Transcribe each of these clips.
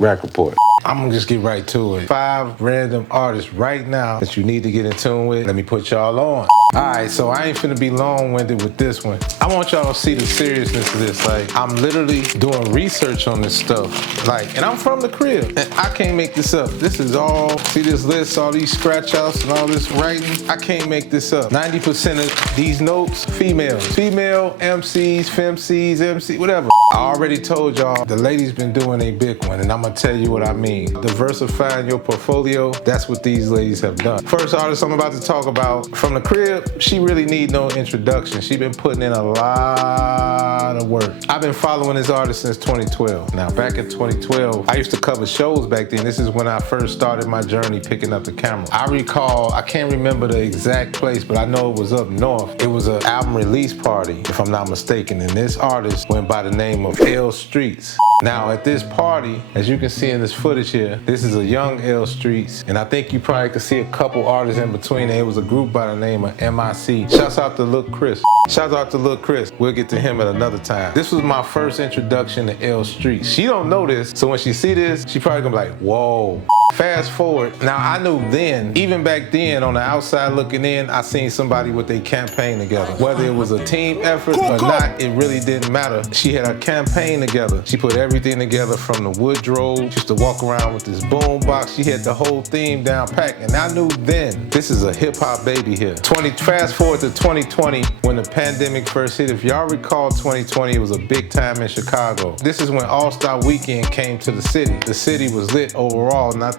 Rack report. I'm gonna just get right to it. 5 random artists right now that you need to get in tune with. Let me put y'all on. Alright, so I ain't finna be long-winded with this one. I want y'all to see the seriousness of this. Like, I'm literally doing research on this stuff. Like, and I'm from the crib, and I can't make this up. This is all, see this list, all these scratch outs and all this writing? I can't make this up. 90% of these notes, females. Female MCs, femcs, MC, whatever. I already told y'all the ladies been doing a big one, and I'm gonna tell you what I mean. Diversifying your portfolio, that's what these ladies have done. First artist I'm about to talk about, from the crib, she really need no introduction. She been putting in a lot of work. I've been following this artist since 2012. Now, back in 2012, I used to cover shows back then. This is when I first started my journey picking up the camera. I recall, I can't remember the exact place, but I know it was up north. It was an album release party, if I'm not mistaken, and this artist went by the name of Streetz. Now, at this party, as you can see in this footage here, this is a young Streetz, and I think you probably could see a couple artists in between. It was a group by the name of MIC. Shouts out to Lil Chris. Shouts out to Lil Chris. We'll get to him at another time. This was my first introduction to Streetz. She don't know this, so when she see this, she probably gonna be like, whoa. Fast forward, now I knew then, even back then, on the outside looking in, I seen somebody with a campaign together. Whether it was a team effort or not, it really didn't matter. She had a campaign together. She put everything together from the wardrobe. She used to walk around with this boom box. She had the whole theme down packed, and I knew then, this is a hip hop baby here. Fast forward to 2020, when the pandemic first hit. If y'all recall 2020, it was a big time in Chicago. This is when All-Star Weekend came to the city. The city was lit overall, and I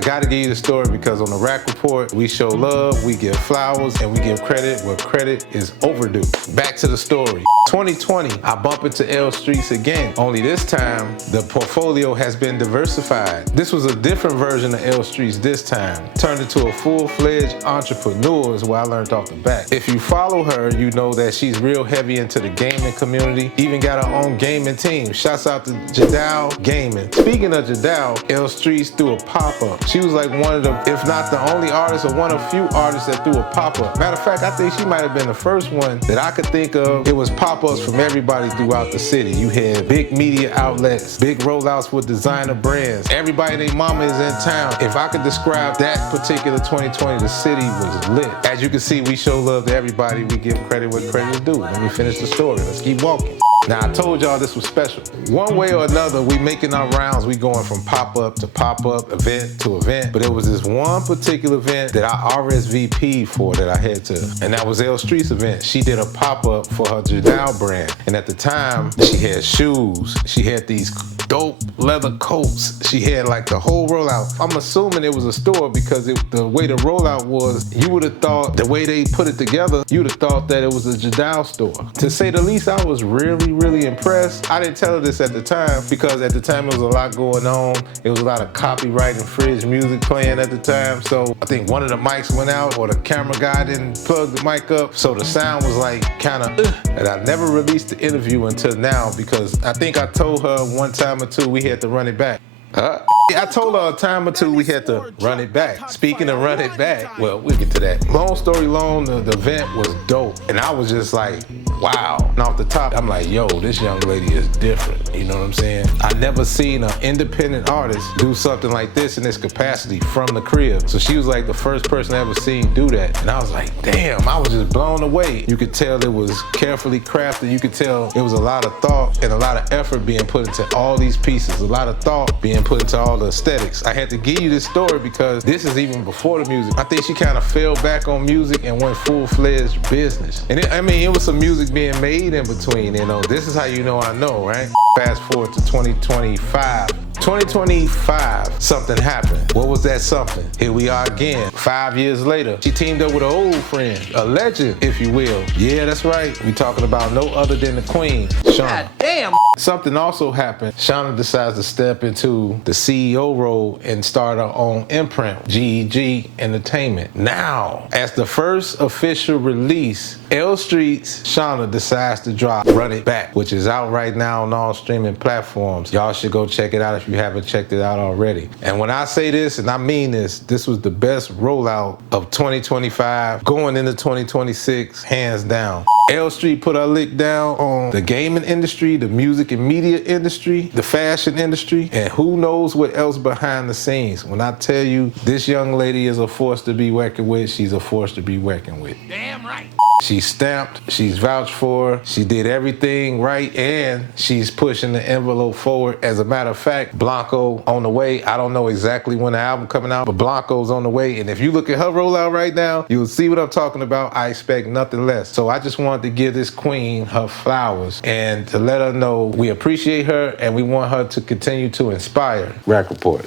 gotta give you the story because on the Rack Report, we show love, we give flowers, and we give credit where credit is overdue. Back to the story. 2020, I bump into Streetz again. Only this time, the portfolio has been diversified. This was a different version of Streetz this time. Turned into a full-fledged entrepreneur is what I learned off the bat. If you follow her, you know that she's real heavy into the gaming community. Even got her own gaming team. Shouts out to Jadal Gaming. Speaking of Jadal, Streetz threw a pop-up. She was like one of the, if not the only artist or one of few artists that threw a pop-up. Matter of fact, I think she might have been the first one that I could think of. It was pop-ups from everybody throughout the city. You had big media outlets, big rollouts with designer brands. Everybody and their mama is in town. If I could describe that particular 2020, the city was lit. As you can see, we show love to everybody. We give credit where credit is due. Let me finish the story. Let's keep walking. Now, I told y'all this was special. One way or another, we making our rounds. We going from pop-up to pop-up, event to event. But it was this one particular event that I RSVP'd for that I had to. And that was Streetz event. She did a pop-up for her Jadal brand. And at the time, she had shoes. She had these dope leather coats. She had like the whole rollout. I'm assuming it was a store because the way the rollout was, you would have thought, the way they put it together, you would have thought that it was a Jadal store. To say the least, I was really impressed. I didn't tell her this at the time because at the time it was a lot going on. It was a lot of copyright infringed music playing at the time. So I think one of the mics went out or the camera guy didn't plug the mic up. So the sound was like kind of and I never released the interview until now because I think I told her one time or two we had to run it back. I told her a time or two we had to run it back. Speaking of run it back, well, we'll get to that. Long story long, the event was dope. And I was just like, wow. And off the top, I'm like, yo, this young lady is different. You know what I'm saying? I never seen an independent artist do something like this in this capacity from the crib. So she was like the first person I ever seen do that. And I was like, damn, I was just blown away. You could tell it was carefully crafted. You could tell it was a lot of thought and a lot of effort being put into all these pieces. A lot of thought being put into all the aesthetics. I had to give you this story because this is even before the music. I think she kind of fell back on music and went full-fledged business. And it was some music being made in between, you know. This is how you know I know, right? Fast forward to 2025. 2025, something happened. What was that something? Here we are again, 5 years later. She teamed up with an old friend, a legend, if you will. Yeah, that's right. We talking about no other than the queen, Shauna. God damn. Something also happened. Shauna decides to step into the CEO role and start her own imprint, GEG Entertainment. Now, as the first official release, Streetz, Shauna decides to drop Run It Back, which is out right now on all streaming platforms. Y'all should go check it out if you you haven't checked it out already. And when I say this, and I mean this was the best rollout of 2025 going into 2026, hands down. L Street put her lick down on the gaming industry, the music and media industry, the fashion industry, and who knows what else behind the scenes. When I tell you this young lady is a force to be working with, she's a force to be working with. Damn right. She's stamped, she's vouched for, she did everything right, and she's pushing the envelope forward. As a matter of fact, Blanco on the way. I don't know exactly when the album coming out, but Blanco's on the way. And if you look at her rollout right now, you'll see what I'm talking about. I expect nothing less. So I just wanted to give this queen her flowers and to let her know we appreciate her and we want her to continue to inspire. Rack Report.